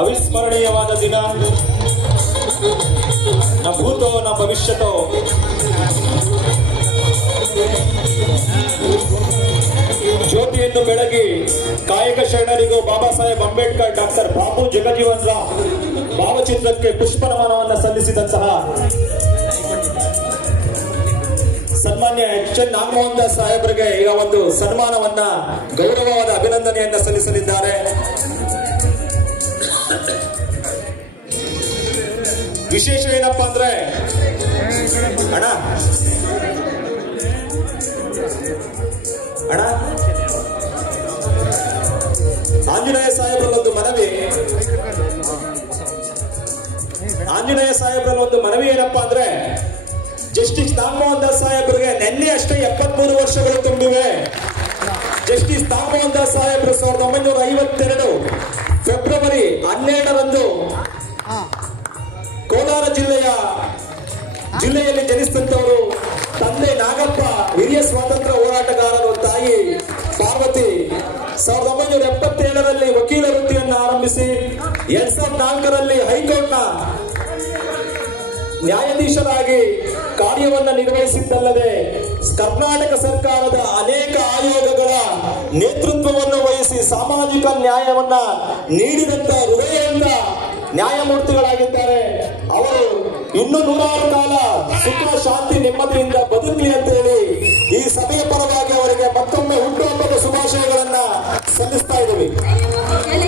ಅವಿಸ್ಮರಣೀಯವಾದ ದಿನ. ನ ಭೂತೋ ನ ಭವಿಷ್ಯತೋ. ಜ್ಯೋತಿಯನ್ನು ಬೆಳಗಿ ಕಾಯಕ ಶರಣರಿಗೂ ಬಾಬಾ ಸಾಹೇಬ್ ಅಂಬೇಡ್ಕರ್, ಡಾಕ್ಟರ್ ಬಾಬು ಜಗಜೀವನ್ ರಾಮ್ ಭಾವಚಿತ್ರಕ್ಕೆ ಪುಷ್ಪ ನಮನವನ್ನು ಸಲ್ಲಿಸಿದಂತಹ ಸನ್ಮಾನ್ಯ ಎಚ್ ಎನ್ ನಾಗಮೋಹನ್ ದಾಸ್ ಸಾಹೇಬರಿಗೆ ಈಗ ಒಂದು ಸನ್ಮಾನವನ್ನ, ಗೌರವವಾದ ಅಭಿನಂದನೆಯನ್ನ ಸಲ್ಲಿಸಲಿದ್ದಾರೆ. ವಿಶೇಷ ಏನಪ್ಪಾ ಅಂದ್ರೆ ಅಣ್ಣ ಆಂಜನೇಯ ಸಾಹೇಬ್ರಲ್ಲೊಂದು ಮನವಿ ಏನಪ್ಪಾ ಅಂದ್ರೆ, ಜಸ್ಟಿಸ್ ನಾಗಮೋಹನ್ ದಾಸ್ ಸಾಹೇಬ್ರಿಗೆ ನಿನ್ನೆ ಅಷ್ಟೇ 73 ವರ್ಷಗಳು ತುಂಬಿವೆ. ಜಸ್ಟಿಸ್ ನಾಗಮೋಹನ್ ದಾಸ್ ಸಾಹೇಬ್ರು 1952 ಫೆಬ್ರವರಿ 12ರಂದು ಕೋಲಾರ ಜಿಲ್ಲೆಯಲ್ಲಿ ಜನಿಸಿದಂತವರು. ತಂದೆ ನಾಗಪ್ಪ ಹಿರಿಯ ಸ್ವಾತಂತ್ರ್ಯ ಹೋರಾಟಗಾರರು, ತಾಯಿ ಪಾರ್ವತಿ 1977ರಲ್ಲಿ ವಕೀಲ ವೃತ್ತಿಯನ್ನು ಆರಂಭಿಸಿ 2004ರಲ್ಲಿ ಹೈಕೋರ್ಟ್ನ ನ್ಯಾಯಾಧೀಶರಾಗಿ ಕಾರ್ಯವನ್ನು ನಿರ್ವಹಿಸಿದ್ದಲ್ಲದೆ ಕರ್ನಾಟಕ ಸರ್ಕಾರದ ಅನೇಕ ಆಯೋಗಗಳ ನೇತೃತ್ವವನ್ನು ವಹಿಸಿ ಸಾಮಾಜಿಕ ನ್ಯಾಯವನ್ನ ನೀಡಿದಂತ ಹೃದಯದಿಂದ ನ್ಯಾಯಮೂರ್ತಿಗಳಾಗಿದ್ದಾರೆ. ಅವರು ಇನ್ನೂ 100 ಕಾಲ ಸುಖ ಶಾಂತಿ ನೆಮ್ಮದಿಯಿಂದ ಬದುಕಲಿ ಅಂತ ಹೇಳಿ